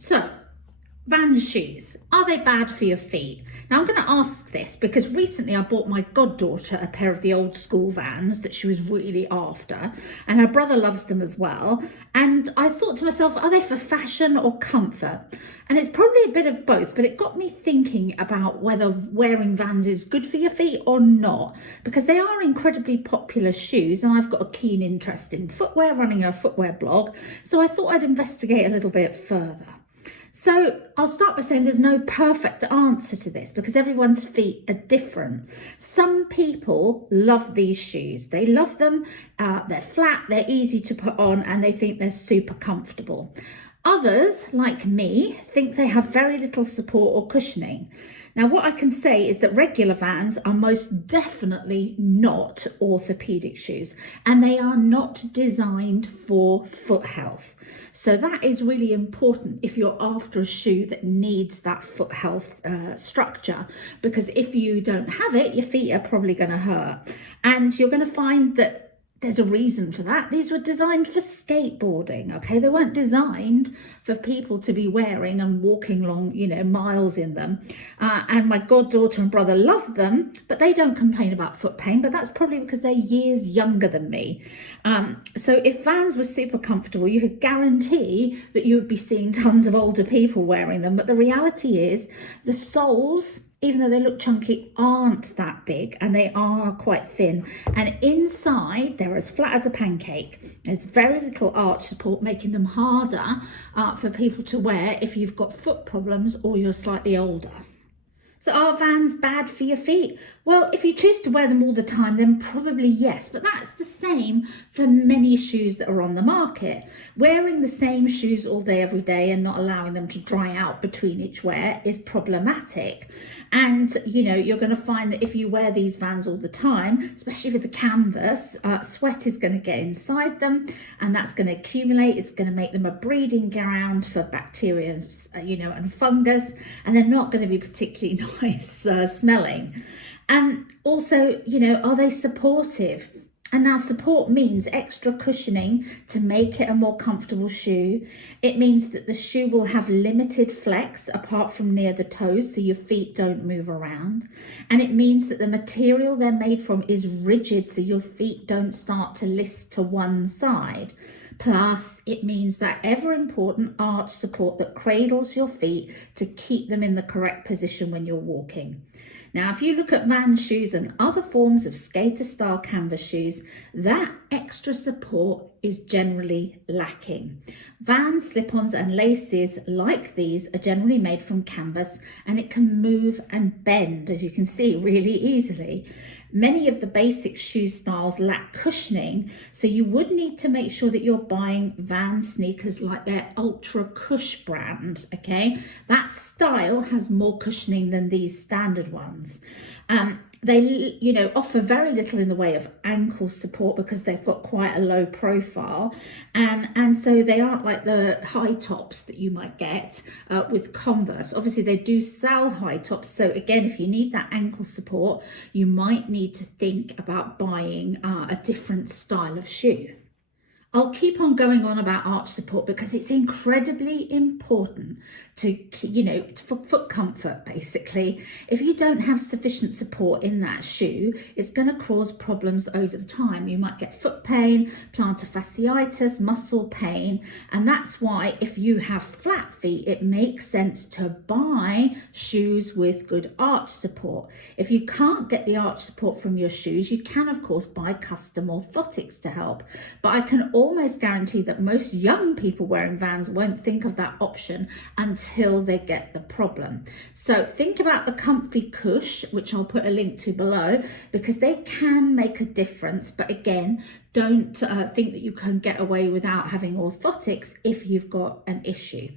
So, Vans shoes, are they bad for your feet? Now I'm going to ask this because recently I bought my goddaughter a pair of the old school Vans that she was really after, and her brother loves them as well. And I thought to myself, are they for fashion or comfort? And it's probably a bit of both, but it got me thinking about whether wearing Vans is good for your feet or not, because they are incredibly popular shoes, and I've got a keen interest in footwear, running a footwear blog, so I thought I'd investigate a little bit further. So I'll start by saying there's no perfect answer to this because everyone's feet are different. Some people love these shoes. They love them. They're flat, they're easy to put on, and they think they're super comfortable. Others, like me, think they have very little support or cushioning. Now, what I can say is that regular Vans are most definitely not orthopedic shoes, and they are not designed for foot health. So that is really important if you're after a shoe that needs that foot health structure, because if you don't have it, your feet are probably going to hurt. And you're going to find that there's a reason for that. These were designed for skateboarding, okay? They weren't designed for people to be wearing and walking long, miles in them. And my goddaughter and brother love them, but they don't complain about foot pain, but that's probably because they're years younger than me. So if Vans were super comfortable, you could guarantee that you would be seeing tons of older people wearing them. But the reality is the soles, even though they look chunky, aren't that big, and they are quite thin. And inside, they're as flat as a pancake. There's very little arch support, making them harder for people to wear if you've got foot problems or you're slightly older. So are Vans bad for your feet? Well, if you choose to wear them all the time, then probably yes, but that's the same for many shoes that are on the market. Wearing the same shoes all day, every day, and not allowing them to dry out between each wear is problematic. And, you're going to find that if you wear these Vans all the time, especially with the canvas, sweat is going to get inside them, and that's going to accumulate. It's going to make them a breeding ground for bacteria, and fungus, and they're not going to be particularly nice smelling. And also, are they supportive? And now support means extra cushioning to make it a more comfortable shoe. It means that the shoe will have limited flex apart from near the toes, so your feet don't move around. And it means that the material they're made from is rigid, so your feet don't start to list to one side. Plus, it means that ever important arch support that cradles your feet to keep them in the correct position when you're walking. Now, if you look at Vans shoes and other forms of skater-style canvas shoes, that extra support is generally lacking. Vans slip-ons and laces like these are generally made from canvas, and it can move and bend, as you can see, really easily. Many of the basic shoe styles lack cushioning, so you would need to make sure that you're buying Vans sneakers like their Ultra Cush brand, okay? That style has more cushioning than these standard ones. They, offer very little in the way of ankle support because they've got quite a low profile. And so they aren't like the high tops that you might get with Converse. Obviously, they do sell high tops. So again, if you need that ankle support, you might need to think about buying a different style of shoe. I'll keep on going on about arch support because it's incredibly important to, it's for foot comfort, basically. If you don't have sufficient support in that shoe, it's going to cause problems over the time. You might get foot pain, plantar fasciitis, muscle pain. And that's why if you have flat feet, it makes sense to buy shoes with good arch support. If you can't get the arch support from your shoes, you can, of course, buy custom orthotics to help. But I can almost guarantee that most young people wearing Vans won't think of that option until they get the problem. So think about the Comfycush, which I'll put a link to below, because they can make a difference. But again, don't think that you can get away without having orthotics if you've got an issue.